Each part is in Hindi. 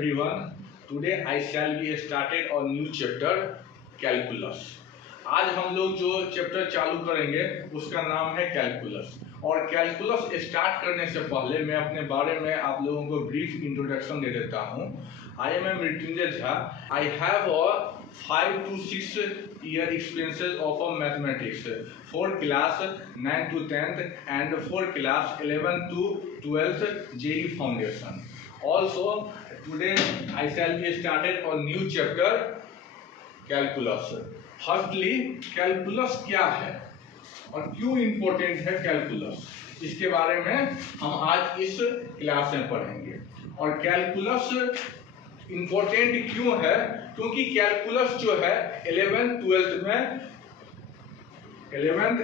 everyone. Today I shall be started a new chapter calculus. आज हम लोग जो चैप्टर चालू करेंगे उसका नाम है कैलकुलस। और कैलकुलस स्टार्ट करने से पहले मैं अपने बारे में आप लोगों को ब्रीफ इंट्रोडक्शन दे देता हूँ। I am Mrityunjay Jha. I have a 5 to 6 year experiences of mathematics for class 9 to 10th and for class 11 to 12th JEE Foundation. Also today I shall be started a new chapter calculus. Firstly calculus क्या है और क्यों इम्पोर्टेंट है कैलकुलस, इसके बारे में हम आज इस क्लास में पढ़ेंगे। और कैलकुलस इम्पोर्टेंट क्यों है, क्योंकि कैलकुलस जो है 11th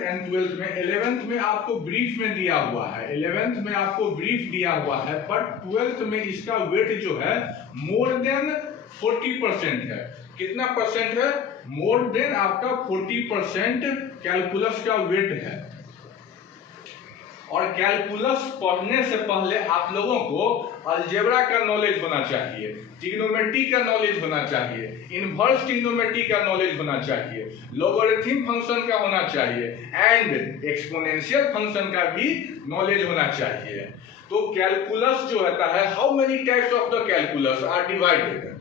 एंड 12th में 11th में आपको ब्रीफ में दिया हुआ है, 11th में आपको ब्रीफ दिया हुआ है, बट 12th में इसका वेट जो है मोर देन 40% है। कितना परसेंट है? मोर देन आपका 40% कैलकुलस का वेट है। और कैलकुलस पढ़ने से पहले आप लोगों को अलजेब्रा का नॉलेज होना चाहिए, ट्रिग्नोमेट्री का नॉलेज होना चाहिए, इनवर्स ट्रिग्नोमेट्री का नॉलेज होना चाहिए, लोगरिथम फंक्शन का होना चाहिए एंड एक्सपोनेंशियल फंक्शन का भी नॉलेज होना चाहिए। तो कैलकुलस जो होता है, how many types of the calculus are divided.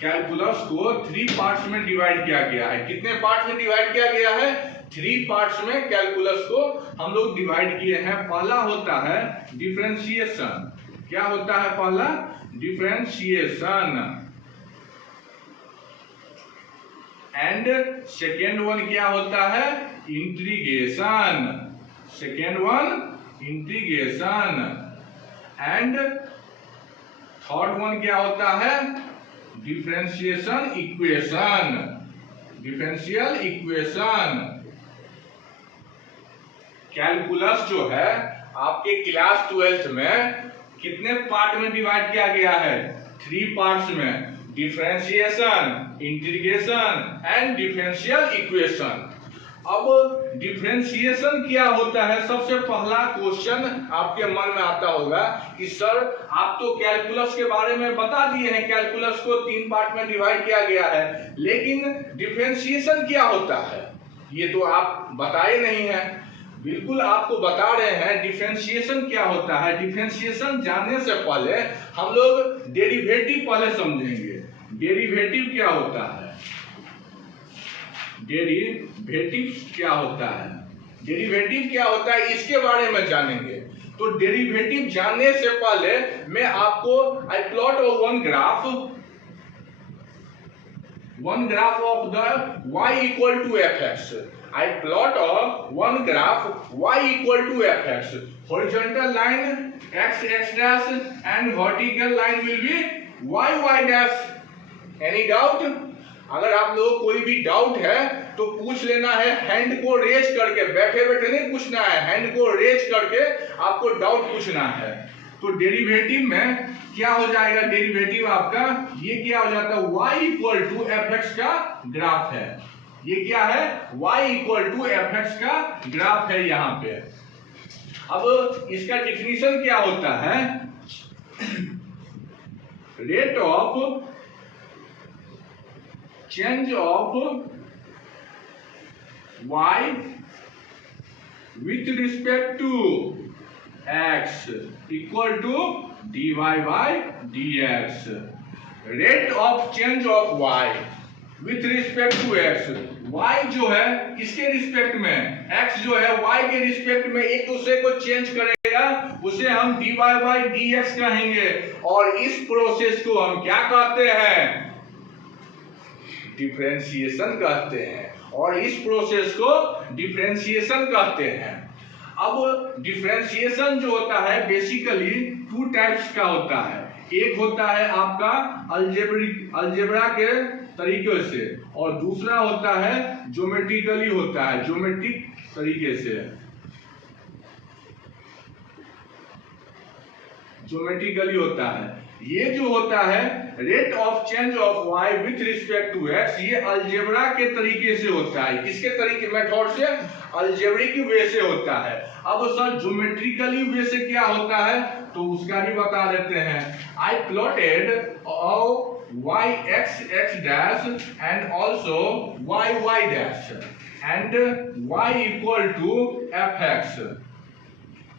Calculus को 3 पार्ट्स में डिवाइड किया गया है। कितने पार्ट्स में डिवाइड किया गया है? 3 पार्ट्स में कैलकुलस को हम लोग डिवाइड किए हैं। पहला होता है डिफरेंशिएशन। क्या होता है पहला? डिफरेंशिएशन। एंड सेकेंड वन क्या होता है? Integration. Second one integration. And third one क्या होता है? Differentiation equation. Differential equation. Calculus जो है आपके क्लास 12th में कितने पार्ट में डिवाइड किया गया है? 3 पार्ट्स में, differentiation, integration and differential equation. अब डिफरेंशिएशन क्या होता है? सबसे पहला क्वेश्चन आपके मन में आता होगा कि सर आप तो कैलकुलस के बारे में बता दिए हैं, कैलकुलस को 3 पार्ट में डिवाइड किया गया है, लेकिन डिफरेंशिएशन क्या होता है ये तो आप बताए नहीं हैं। बिल्कुल आपको बता रहे हैं डिफरेंशिएशन क्या होता है। डिफरेंशिएशन जानने से पहले हम लोग डेरिवेटिव पहले समझेंगे। डेरिवेटिव क्या होता है? डेरिवेटिव क्या होता है? डेरिवेटिव क्या होता है इसके बारे में जानेंगे। तो डेरिवेटिव जानने से पहले मैं आपको आई plot one graph of the y equal to fx. I plot one graph y equal to fx. Horizontal line x dash and vertical line will be y dash. Any doubt? अगर आप लोगों को कोई भी डाउट है तो पूछ लेना है, हैंड को रेज करके, बैठे बैठे नहीं पूछना है, हैंड को रेज करके आपको डाउट पूछना है। तो डेरिवेटिव में क्या हो जाएगा? डेरिवेटिव आपका ये क्या हो जाता है? y equal to F X का ग्राफ है। ये क्या है? y equal to F X का ग्राफ है यहाँ पे। अब इसका डिफिनीशन क्या होता है? Rate of change of y with respect to x equal to dy by dx. Rate of change of y with respect to x. y जो है किसके रिस्पेक्ट में? x जो है y के रिस्पेक्ट में एक दूसरे को चेंज करेगा, उसे हम dy by dx कहेंगे। और इस प्रोसेस को हम क्या कहते हैं? डिफरेंशिएशन कहते हैं। और इस प्रोसेस को डिफरेंशिएशन कहते हैं। अब डिफरेंशिएशन जो होता है बेसिकली 2 टाइप्स का होता है। एक होता है आपका अलजेब्रा के तरीके से, और दूसरा होता है ज्योमेट्रिकली होता है, ज्योमेट्रिक तरीके से। ज्योमेट्रिकली होता है। ये जो होता है rate of change of Y with respect to X, ये अलजेब्रा के तरीके से होता है। किसके तरीके, मेथड से, अलजेब्रिक वे से होता है। अब सर ज्योमेट्रिकली वे से क्या होता है, तो उसका भी बता देते हैं। आई plotted y x x dash and also y y dash and y equal to fx,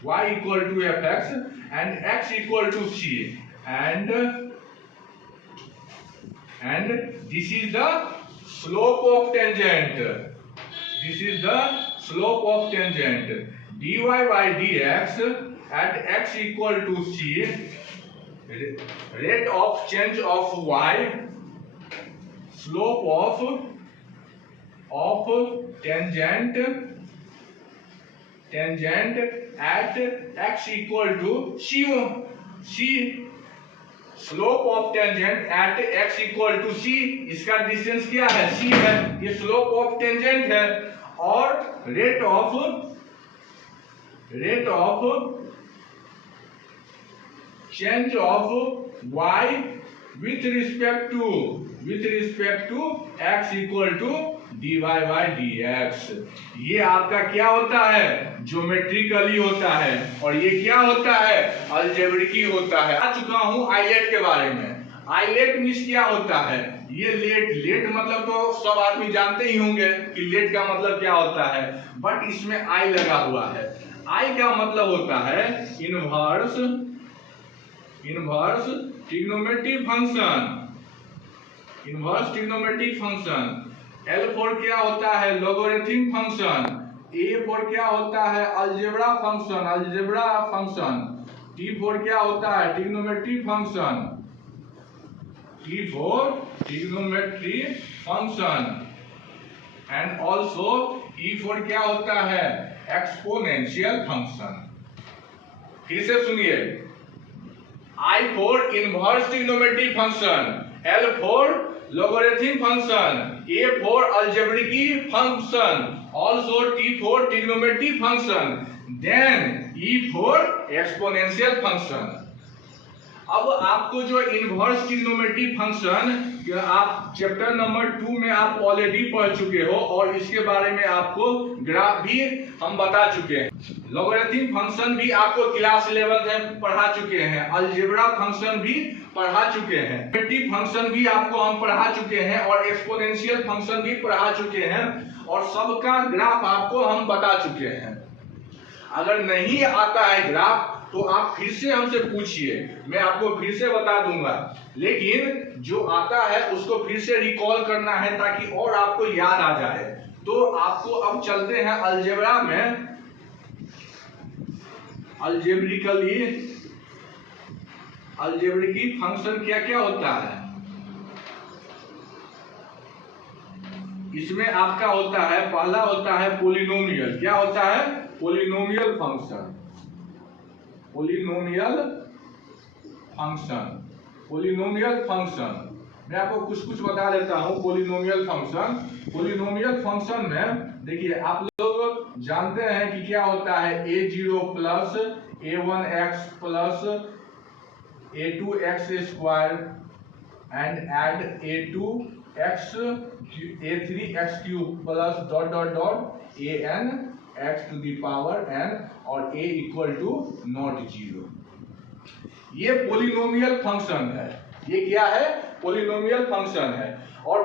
y equal to fx and x equal to c and this is the slope of tangent, this is the slope of tangent dy by dx at x equal to c, rate of change of y, slope of tangent at x equal to c, slope of tangent at x equal to c, इसका डिस्टेंस क्या है, c है, ये slope of tangent है। और rate of change of y with respect to x equal to dy by dx, ये आपका क्या होता है, ज्योमेट्रिकली होता है, और ये क्या होता है, अलजेब्रिकी होता है। आ चुका हूं आइलेट के बारे में। आइलेट मींस क्या होता है, ये लेट मतलब तो सब आदमी जानते ही होंगे कि लेट का मतलब क्या होता है, बट इसमें आई लगा हुआ है। आई का मतलब होता है inverse trigonometric function. L for क्या होता है, लोगरिथम फंक्शन। A फॉर क्या होता है, अलजेब्रा फंक्शन। T फॉर क्या होता है, trigonometric function. And also E for क्या होता है, एक्सपोनेंशियल फंक्शन। फिर से सुनिए, I for inverse trigonometric function, L for logarithm function, A for algebraic function, also T for trigonometric function, then E for exponential function। अब आपको जो इनवर्स ट्रिग्नोमेट्रिक फंक्शन आप चैप्टर नंबर 2 में आप ऑलरेडी पढ़ चुके हो, और इसके बारे में आपको ग्राफ भी हम बता चुके हैं। लॉगरिथम फंक्शन भी आपको क्लास 11 में पढ़ा चुके हैं, अलजेब्रा फंक्शन भी पढ़ा चुके हैं, ट्रिग्नोमेट्रिक फंक्शन भी आपको हम पढ़ा चुके हैं, और एक्सपोनेंशियल फंक्शन भी पढ़ा चुके हैं, और सबका ग्राफ आपको हम बता चुके हैं। अगर नहीं आता है ग्राफ तो आप फिर से हमसे पूछिए, मैं आपको फिर से बता दूंगा, लेकिन जो आता है उसको फिर से रिकॉल करना है ताकि और आपको याद आ जाए। तो आपको अब चलते हैं अलजेब्रा में। अलजेब्रिक फंक्शन क्या क्या होता है, इसमें आपका होता है, पहला होता है पोलिनोमियल। क्या होता है, पोलिनोमियल फंक्शन। मैं आपको कुछ बता देता हूं। पोलिनोमियल फंक्शन में देखिए, आप लोग जानते हैं कि क्या होता है, a0 plus a1x plus a2x square and add a2x a3x cube plus dot dot dot an x to the power n और a इक्वल टू नॉट 0। ये पोलिनोमियल फंक्शन है। ये क्या है, पोलिनोमियल फंक्शन है। और